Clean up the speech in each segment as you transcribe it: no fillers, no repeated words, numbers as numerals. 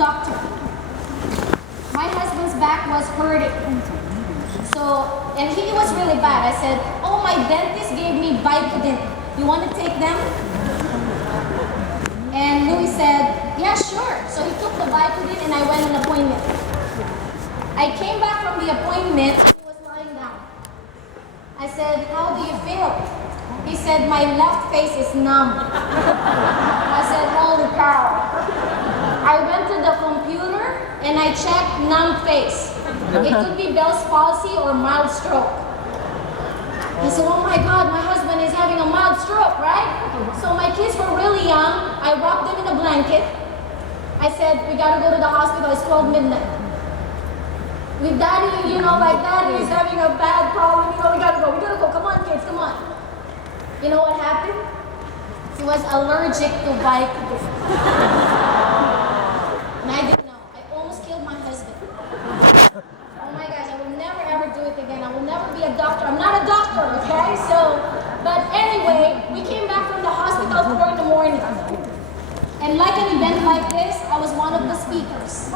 doctor. My husband's back was hurting. And he was really bad. I said, oh, my dentist gave me Vicodin. You want to take them? And Louis said, yeah, sure. So he took the Vicodin and I went on an appointment. I came back from the appointment. He was lying down. I said, how do you feel? He said, my left face is numb. I said, holy cow. I went to the computer and I checked numb face. It could be Bell's palsy or mild stroke. He said, oh my God, my husband is having a mild stroke, right? So my kids were really young. I wrapped them in a blanket. I said, we gotta go to the hospital. It's 12 midnight. With daddy, like daddy is having a bad problem. We gotta go. Come on, kids, come on. You know what happened? He was allergic to Vicodin. And I didn't know. I almost killed my husband. Oh my gosh, I will never ever do it again. I will never be a doctor. I'm not a doctor, okay? But anyway, we came back from the hospital 4 in the morning. And like an event like this, I was one of the speakers.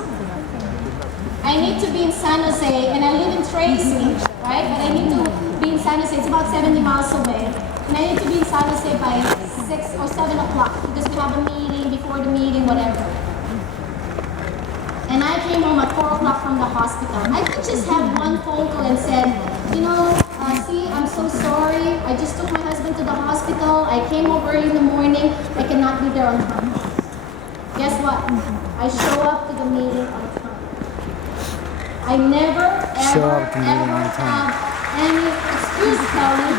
I need to be in San Jose, and I live in Tracy, right? But I need to be in San Jose. It's about 70 miles away. And I need to be in San Jose by 6 or 7 o'clock because we have a meeting, before the meeting, whatever. And I came home at 4 o'clock from the hospital. I could just have one phone call and said, see, I'm so sorry. I just took my husband to the hospital. I came home early in the morning. I cannot be there on time. Guess what? I show up to the meeting on time. I never, ever have any excuse, Kelly.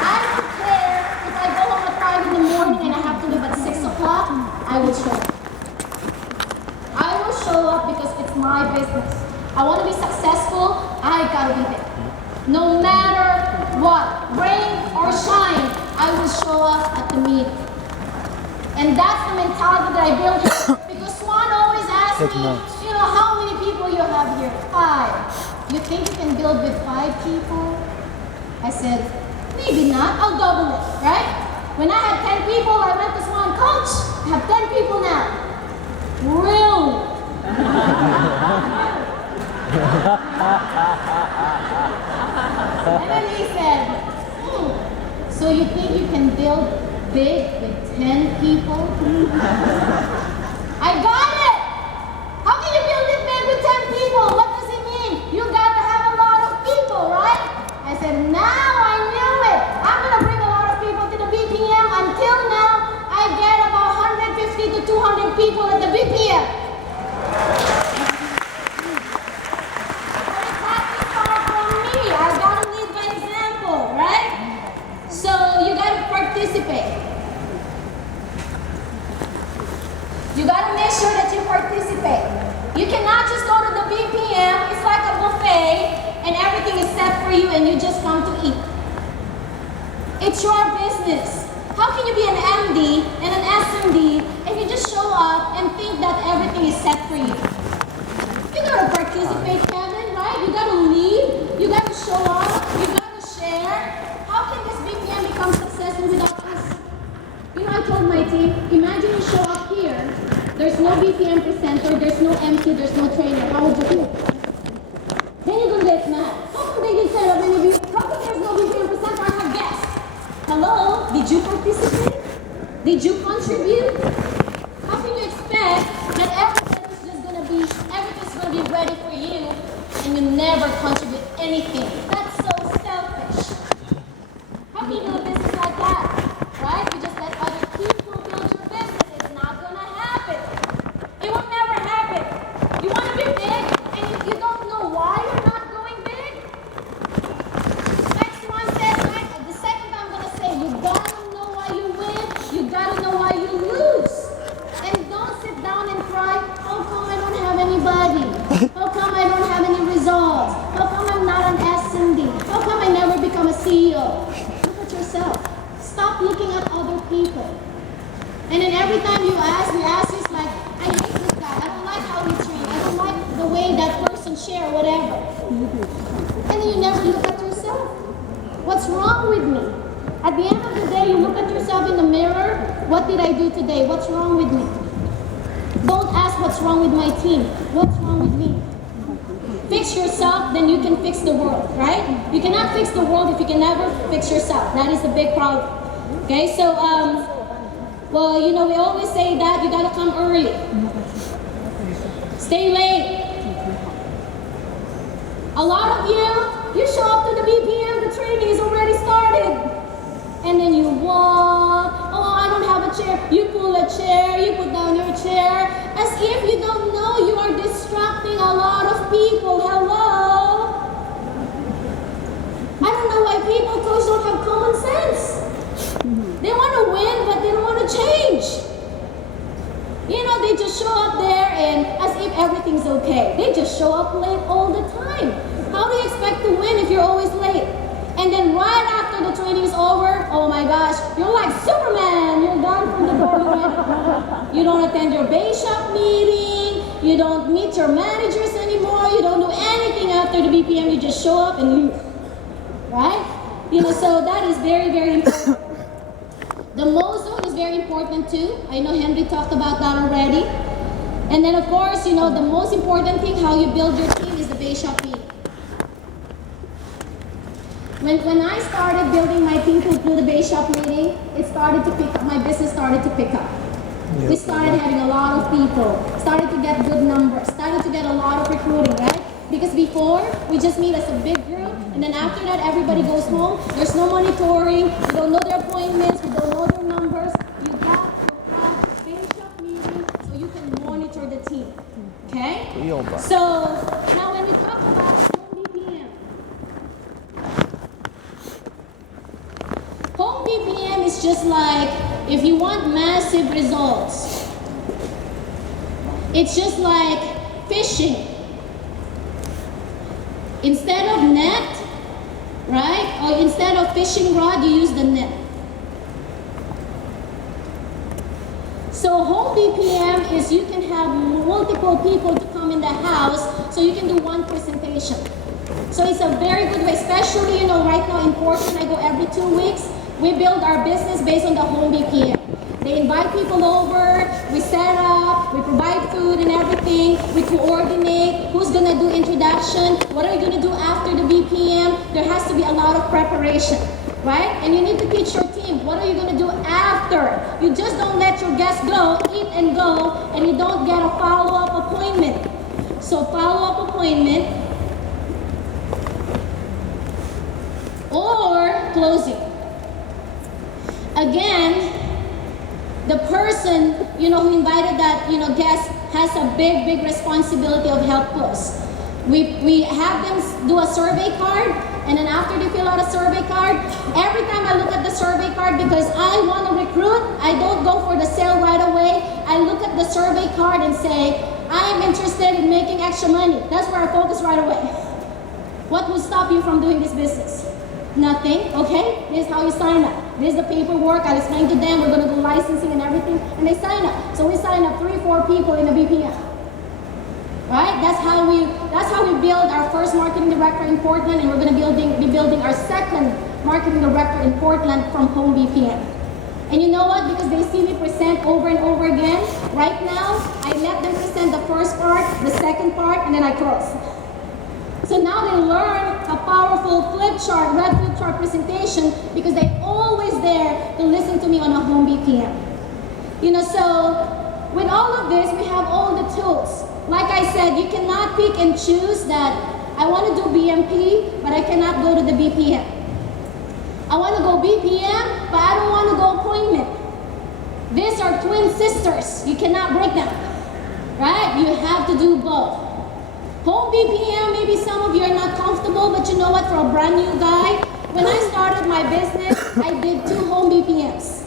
I don't care if I go home at 5 in the morning and I have to leave at 6 o'clock, I will show up. I will show up because it's my business. I want to be successful, I gotta be there. No matter what, rain or shine, I will show up at the meeting. And that's the mentality that I built here. Because Swan always asks me, how many people you have here? 5. You think you can build with 5 people? I said, maybe not, I'll double it, right? When I had 10 people, I went to Swan, Coach, I have 10 people now. Really? And then he said, so you think you can build big with 10 people? I got it! How can you build it big with 10 people? What does it mean? You got to have a lot of people, right? I said, now I knew it. I'm going to bring a lot of people to the BPM. Until now, I get about 150 to 200 people at the BPM. You got to make sure that you participate. You cannot just go to the BPM. It's like a buffet and everything is set for you and you just come to eat. It's your business. How can you be an MD and an SMD and you just show up and think that everything is set for you? You got to participate, Kevin, right? You got to lead. You got to show up. You got to share. How can this BPM become successful without us? I told my team, imagine you show up here. There's no BPM presenter, there's no MC, there's no trainer. How would you feel? Then you're going to get mad. How come they didn't set up any BPM? How come there's no BPM presenter? I have guests. Hello? Did you participate? Did you contribute? How can you expect that everything's going to be ready for you and you never contribute anything? That's so selfish. How can you do a business like that? Right? You just let other people build your business. It's not going to happen. It will never happen. You want to be big and you don't know why you're not going big? Next one says, the second time I'm going to say, you got to know why you win. You got to know why you lose. And don't sit down and cry, how come I don't have anybody? How come I don't have any results? How come I'm not an SMD? How come I never become a CEO? Look at yourself. Stop looking at other people. And then every time you ask you, like, I hate this guy. I don't like how he treats. I don't like the way that person share, whatever. And then you never look at yourself. What's wrong with me? At the end of the day, you look at yourself in the mirror. What did I do today? What's wrong with me? Don't ask what's wrong with my team. What's wrong with me? Fix yourself, then you can fix the world, right? You cannot fix the world if you can never fix yourself. That is a big problem. Okay, so, well, you know, we always say that you gotta come early. Stay late. A lot of you show up to the BPM, the training is already started. And then you walk, oh, I don't have a chair. You pull a chair, you put down your chair, as if you don't know you are distracting a lot of people. Hello? I don't know why people, coach, don't have common sense. They want to win, but they don't want to change. You know, they just show up there and as if everything's okay. They just show up late all the time. How do you expect to win if you're always late? And then right after the training is over, oh my gosh, you're like Superman. You're gone from the door already. You don't attend your base shop meeting. You don't meet your managers anymore. You don't do anything after the BPM. You just show up and leave. Right? You know, so that is very, very important. The mozone is very important too. I know Henry talked about that already. And then of course, you know, the most important thing, how you build your team, is the base shop meeting. When I started building my team through the base shop meeting, it started to pick up, my business started to pick up. Yep. We started having a lot of people, started to get good numbers, started to get a lot of recruiting, right? Because before, we just meet as a big group, and then after that, everybody goes home. There's no monitoring, we don't know their appointments, we don't know their numbers. You got to have a base shop meeting so you can monitor the team, okay? So, now when we talk about Home BPM is just like, if you want massive results, it's just like fishing. Instead of net, right, or instead of fishing rod, you use the net. So home BPM is you can have multiple people to come in the house, so you can do one presentation. So it's a very good way, especially, you know, right now in Portland, I go every 2 weeks. We build our business based on the home BPM. They invite people over, we set up, we provide food and everything, we coordinate, who's gonna do introduction, what are you gonna do after the BPM? There has to be a lot of preparation, right? And you need to teach your team, what are you gonna do after? You just don't let your guests go, eat and go, and you don't get a follow-up appointment. So follow-up appointment, or closing. Again, the person, you know, who invited that, you know, guest has a big, big responsibility of help us. We have them do a survey card, and then after they fill out a survey card, every time I look at the survey card, because I want to recruit, I don't go for the sale right away. I look at the survey card and say, I am interested in making extra money. That's where I focus right away. What will stop you from doing this business? Nothing, okay? This is how you sign up. This is the paperwork. I'll explain to them. We're going to do licensing and everything. And they sign up. So we sign up 3-4 people in a BPM. Right? That's how we build our first marketing director in Portland, and we're going to be building our second marketing director in Portland from home BPM. And you know what? Because they see me present over and over again, right now, I let them present the first part, the second part, and then I close. So now they learn a powerful flip chart, red flip chart presentation, because they're always there to listen to me on a home BPM. You know, so with all of this, we have all the tools. Like I said, you cannot pick and choose that I want to do BMP, but I cannot go to the BPM. I want to go BPM, but I don't want to go appointment. These are twin sisters. You cannot break them, right? You have to do both. Home BPM, maybe some of you are not comfortable, but you know what, for a brand new guy, when I started my business, I did 2 home BPMs.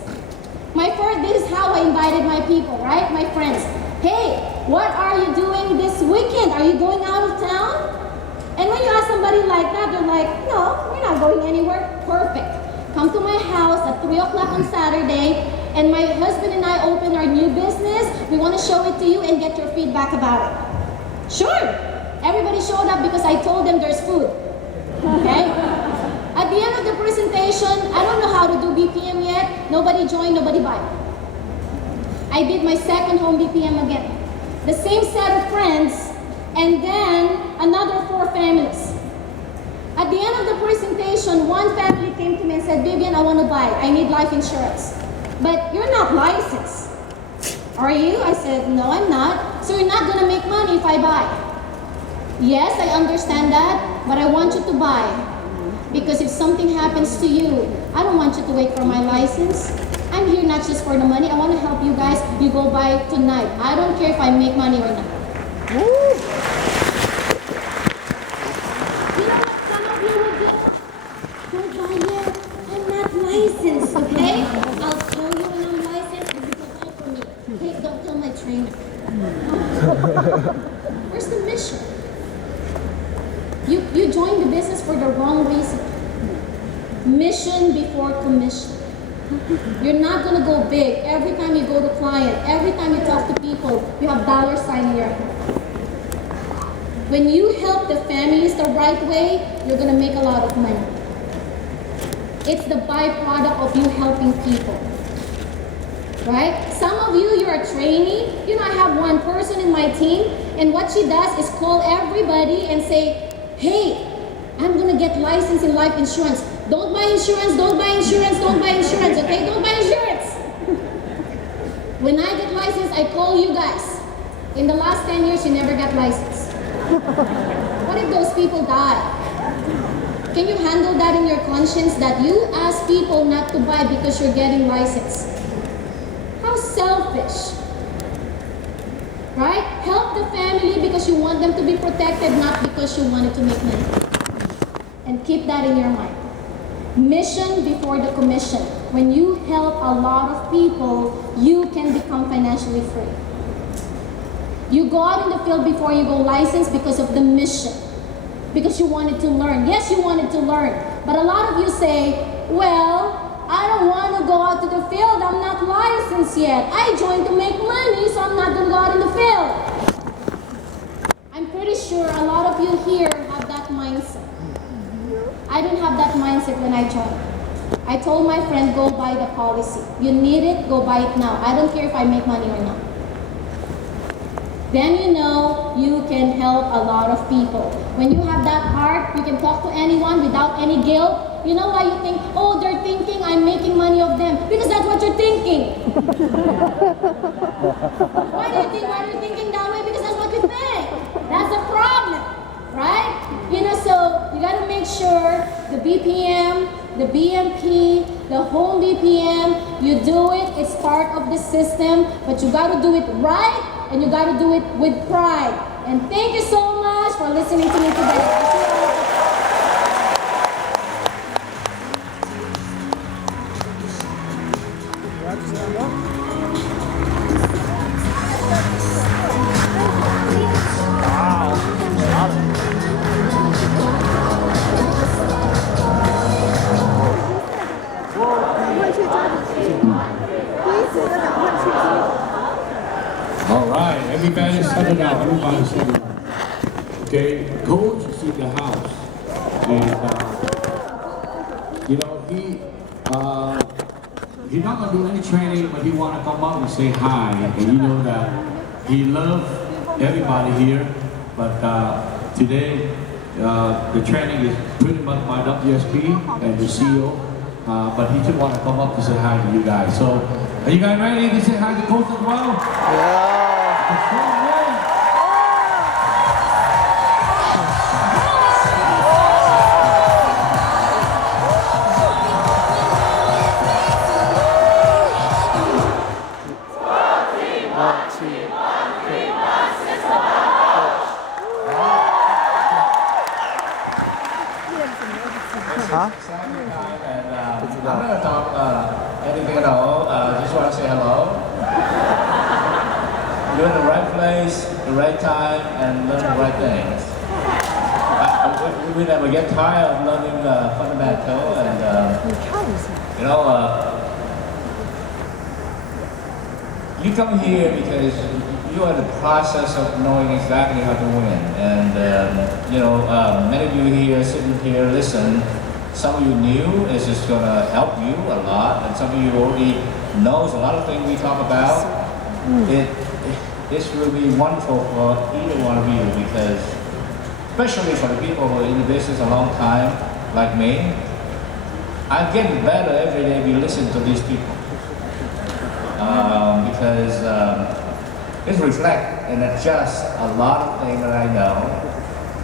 This is how I invited my people, right? My friends. Hey, what are you doing this weekend? Are you going out of town? And when you ask somebody like that, they're like, no, we're not going anywhere. Perfect. Come to my house at 3 o'clock on Saturday, and my husband and I open our new business. We want to show it to you and get your feedback about it. Sure. Everybody showed up because I told them there's food, okay? At the end of the presentation, I don't know how to do BPM yet. Nobody joined, nobody bought. I did my second home BPM again. the same set of friends, and then another 4 families. At the end of the presentation, one family came to me and said, Vivian, I want to buy. I need life insurance. But you're not licensed. Are you? I said, no, I'm not. So you're not going to make money if I buy. Yes, I understand that, but I want you to buy. Because if something happens to you, I don't want you to wait for my license. I'm here not just for the money. I want to help you guys. You go buy tonight. I don't care if I make money or not. You know what some of you will do? Don't buy yet. I'm not licensed, okay? I'll tell you when I'm licensed and you can offer me. Hey, don't tell my trainer. Where's the mission? You joined the business for the wrong reason. Mission before commission. You're not going to go big. Every time you go to client, every time you talk to people, you have $sign in your hand. When you help the families the right way, you're going to make a lot of money. It's the byproduct of you helping people. Right? Some of you, you're a trainee. You know, I have one person in my team, and what she does is call everybody and say, hey, I'm going to get licensed in life insurance. Don't buy insurance, don't buy insurance, don't buy insurance, okay? Don't buy insurance. When I get licensed, I call you guys. In the last 10 years, you never got licensed. What if those people die? Can you handle that in your conscience that you ask people not to buy because you're getting licensed? How selfish. Right? Help the family because you want them to be protected, not because you wanted to make money. And keep that in your mind. Mission before the commission. When you help a lot of people, you can become financially free. You go out in the field before you go licensed because of the mission. Because you wanted to learn. Yes, you wanted to learn. But a lot of you say, well, I don't want to go out to the field. I'm not licensed yet. I joined to make money, so I'm not going to go out in the field. I'm pretty sure a lot of you here have that mindset. I didn't have that mindset when I joined. I told my friend, go buy the policy. You need it, go buy it now. I don't care if I make money or not. Then you know you can help a lot of people. When you have that heart, you can talk to anyone without any guilt. You know why you think, oh, they're thinking I'm making money of them? Because that's what you're thinking. Why are you thinking that way? Because that's what you think. That's the problem, right? You know, so you got to make sure the BPM, the BMP, the home BPM, you do it. It's part of the system, but you got to do it right, and you got to do it with pride. And thank you so much for listening to me today. All right, everybody settle down. Everybody settle down. Okay, Coach is in the house, and you know he's not gonna do any training, but he wanna come up and say hi, and you know that he loves everybody here. But today the training is pretty much by WSP and the CEO, but he just wanna come up to say hi to you guys. So, are you guys ready to say hi to Coach as well? Yeah. Huh? I'm not gonna talk anything at all. Just want to say hello. You're in the right place, the right time, and learn the right things. We never get tired of learning fundamental, and you know, you come here because you are in the process of knowing exactly how to win, and you know, many of you here sitting here listen. Some of you new is just going to help you a lot, and some of you already knows a lot of things we talk about. this will be wonderful for either one of you because, especially for the people who are in the business a long time, like me, I'm getting better every day we listen to these people. Because it reflects and adjusts a lot of things that I know,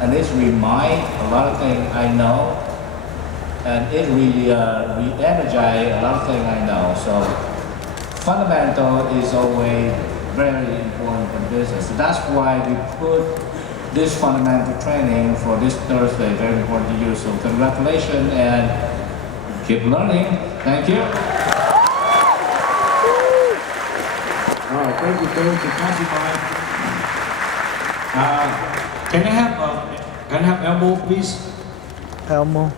and it reminds a lot of things I know, and it really re-energizes a lot of things I know. So fundamental is always very important for business. So that's why we put this fundamental training for this Thursday, very important to you. So congratulations and keep learning. Thank you. All right, thank you, Councilman. Can I have Elmo, please? Elmo.